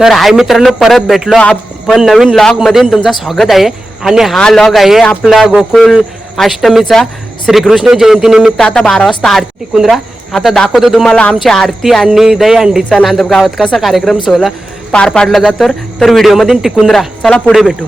तर हाय मित्रांनो परत भेटलो. आपण नवीन लॉगमध्ये तुमचं स्वागत आहे. आणि हा लॉग आहे आपला गोकुळ अष्टमीचा श्रीकृष्ण जयंतीनिमित्त आता बारा वाजता आरती कुंद्रा आता दाखवतो तुम्हाला आमची आरती आणि दहीहंडीचा नांदप गावात कसा कार्यक्रम सोहळा पार पाडला जातो. तर व्हिडिओमध्ये टिकून राहा. चला पुढे भेटू.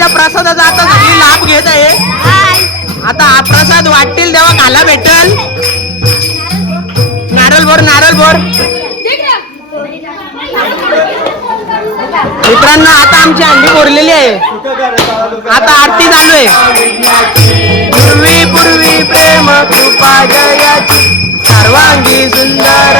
त्याच्या प्रसादाचा आता सगळी लाभ घेत आहे. आता हा प्रसाद वाटतील तेव्हा खाला भेटल. नारळ बोर नारळ बोर. मित्रांनो आता आमची अंडी बोरलेली आहे. आता आरती चालू आहे. पूर्वी पूर्वी प्रेम कृपा जयाची सर्वांगी सुंदर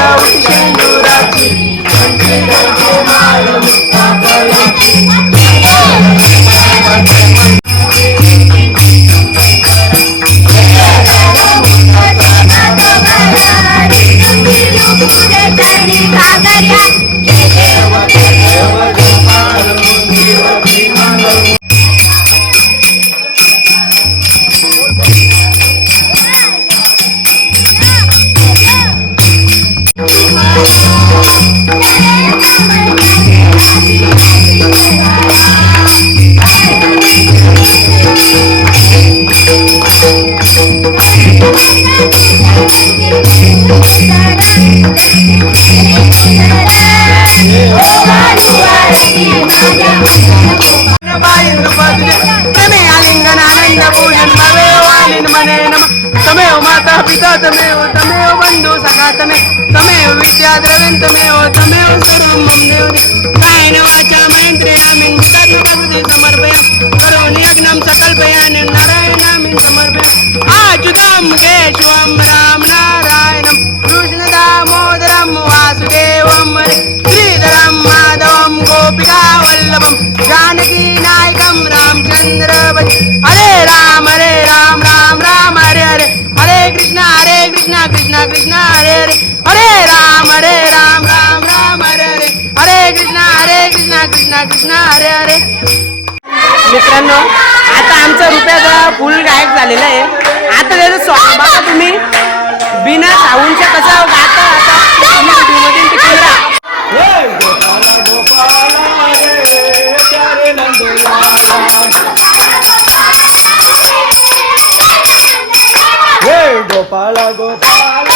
તમે માતા તમે હો તમે હો બંધુ સખા તમે સમર્પયા કરો નિયજ્ઞમ સકલ્પયા અને નારાયણ નામીન સમર્પયા આ જુદામ ગેશ્વામ कृष्ण कृष्ण कृष्ण हरे हरे. हरे राम हरे राम राम राम हरे हरे. हरे कृष्ण हरे कृष्ण कृष्ण कृष्ण हरे हरे. मित्रांनो आता आमचं रुपयाचं फुल गायक झालेलं आहे. आता त्याचं सॉंग बघा तुम्ही बिना साऊंडच्या कसं गाता आता तुम्ही टिकून राहा Gopala go.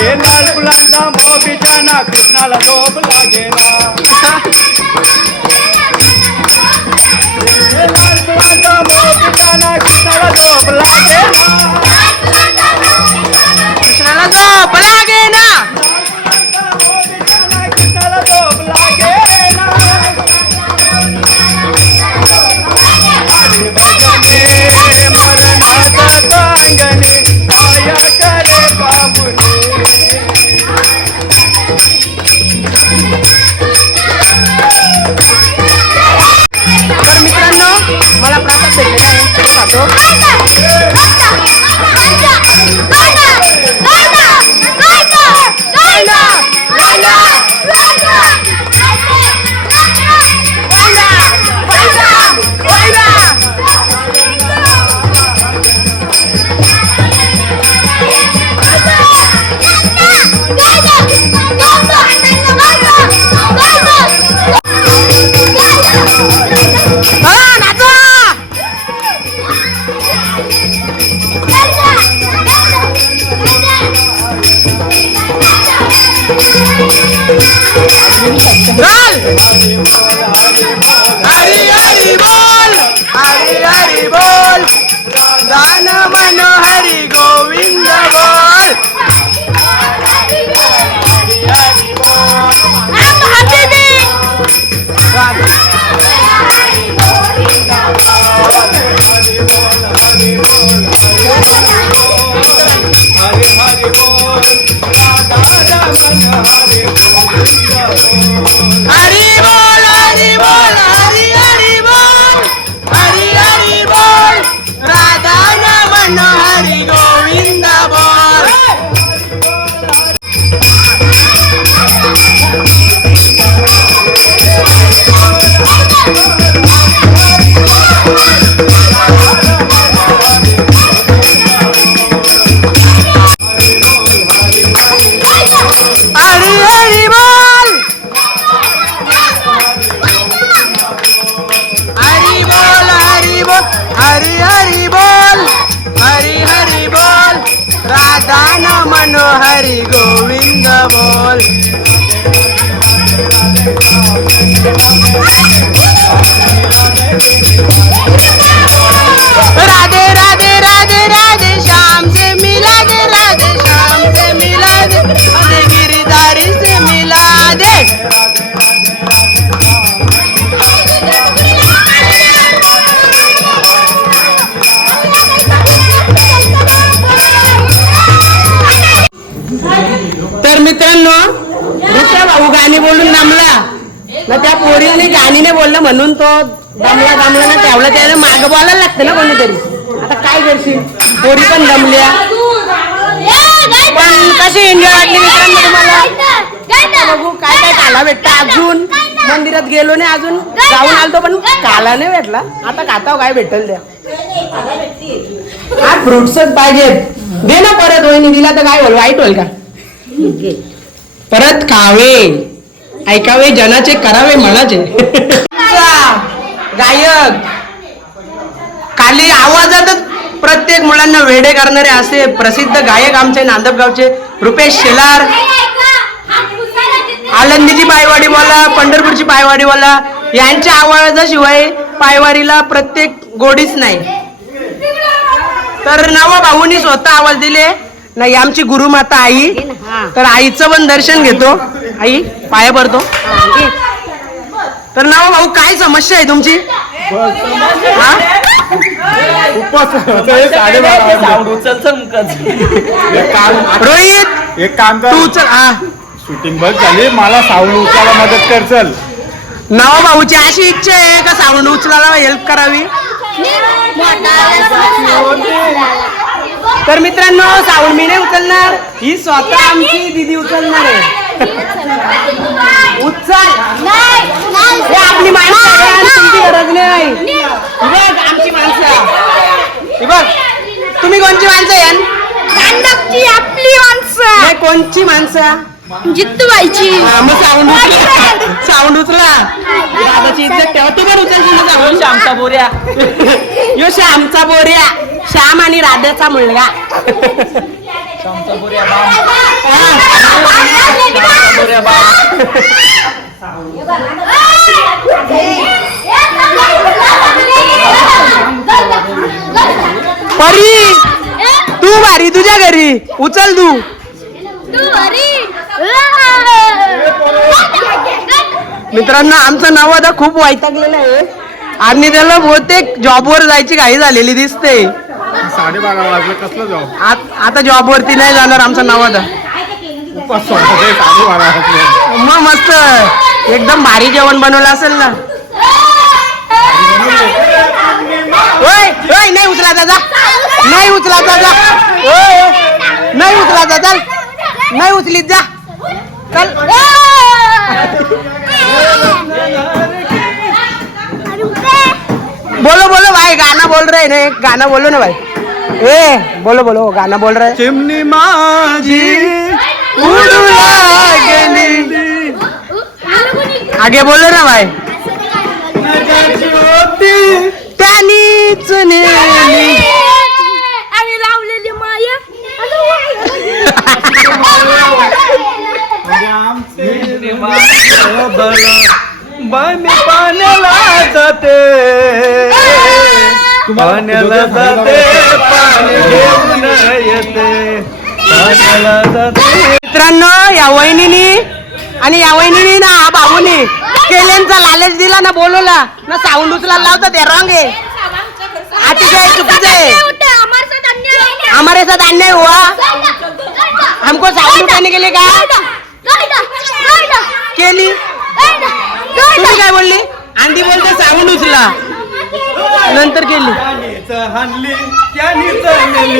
ఏ నాలుగులంతా బాబి జానా కృష్ణాల లోపలాగేనా ఏ నాలుగులంతా బాబి జానా కృష్ణాల లోపలాగేనా కృష్ణాల లోపలాగేనా गान मन मन हरी पोरीने गाणीने बोललं म्हणून तो दमला दमला ना ठेवला त्याला माग बोलायला लागतं ना कोणीतरी. आता काय करशील? पोरी पण दमल्या. पण कशी एन्जॉय वाटली मित्रांनो तुम्हाला? बघू काय काय काला भेटतं अजून. मंदिरात गेलो नाही अजून. जाऊन आलतो पण काला नाही भेटला. आता खाताव काय भेटल द्या. हा फ्रुट्सच पाहिजे. दे ना परत वहिनी दिला तर काय होईल? वाईट होईल का? परत खावे. ऐकावे जनाचे करावे मनाचे. गायक खाली आवाजातच प्रत्येक मुलांना वेडे करणारे असे प्रसिद्ध गायक आमचे नांदपगावचे रुपेश शेलार आळंदीची पायवाडी बोला पंढरपूरची पायवाडी बोला यांच्या आवाजाशिवाय पायवारीला प्रत्येक गोडीच नाही. तर नवा भाऊनी स्वतः आवाज दिले. नाही आमची गुरुमाता आई. तर आईचं पण दर्शन घेतो. आई पाया पडतो तर नवा भाऊ काय समस्या आहे तुमची. साऊंड एक काम रोहित एक काम तू कर हा. शूटिंग बघ झाली. मला सावली उचलायला मदत कर चल. नवा भाऊची अशी इच्छा आहे का साऊंड उचलायला हेल्प करावी? तर मित्रांनो साऊंड मी नाही उचलणार. ही स्वतः आमची दिदी उचलणार आहे. उचल. हे आपली माणसं आहे आणि तुमची गरज नाही. ही बघ आमची माणसं. ही बघ तुम्ही कोणची माणसं आहे आपली माणसं. हे कोणची माणसं? जित्तूबाईची हा, मग साऊंड उचला. साऊंड उचला. दादाची इज्जत ठेवा. तू पण उचलशील ना साऊंड आमचा बोऱ्या. यो श्यामचा बोऱ्या. श्याम आणि राधाचा मुलगा. आमचा बोऱ्या परी तू भारी तुझ्या घरी. उचल तू. मित्रांनो आमचं नाव आता खूप वैतागलेलं आहे. आणि त्याला बहुतेक जॉबवर जायची घाई झालेली दिसते. साडेबारा वाजले कसलं जॉब आत- आता जॉबवरती नाही जाणार आमचं नाव आता उपवास सोडतो ते साडेबारा वाजले मग मस्त. एकदम भारी जेवण बनवलं असेल ना. ओय ओय नाही उचला दादा. नाही उचला दादा. ओय, नाही उचला दादा. नाही उचलीत जा. चल. बोलो बोलो भाई. गाना बोल रहे ना एक. गाना बोलो ना भाई. ए बोलो बोलो. गाना बोल रहे. चिमनी माझी. उडू लागली आगे बोलो ना भाई. आणि लावलेली माया. बन पाण्याला जाते पाण्याला जाते पाणी घेऊन येते. पाण्याला जाते. मित्रांनो या वहिनीनी आणि या वहिनीनी ना हा भाऊनी केल्यांचा लालच दिला ना बोलवला ना साऊंड उचला लावतात हे रॉंग आहे. अतिशय चुकीचं आहे. हमारे साथ अन्याय हुआ. हमको साऊंड उठाने के? लिए कहा केली. तुम्ही काय बोलली? आंधी बोलते साऊंड उचला. नंतर केली.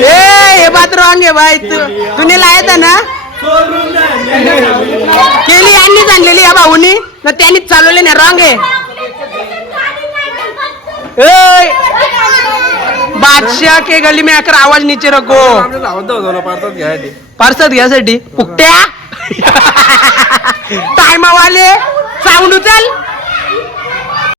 ए हे बात रॉंग आहे बाय तू तुने लायता ना? केली यांनीच आणलेली या भाऊनी. ना त्यांनीच चालवले ना रॉंग आहे. बादशाह के गली में आकर आवाज नीचे रखो. पार्सद घ्यासाठी फुकट्या टायमावाले साऊंड उचल.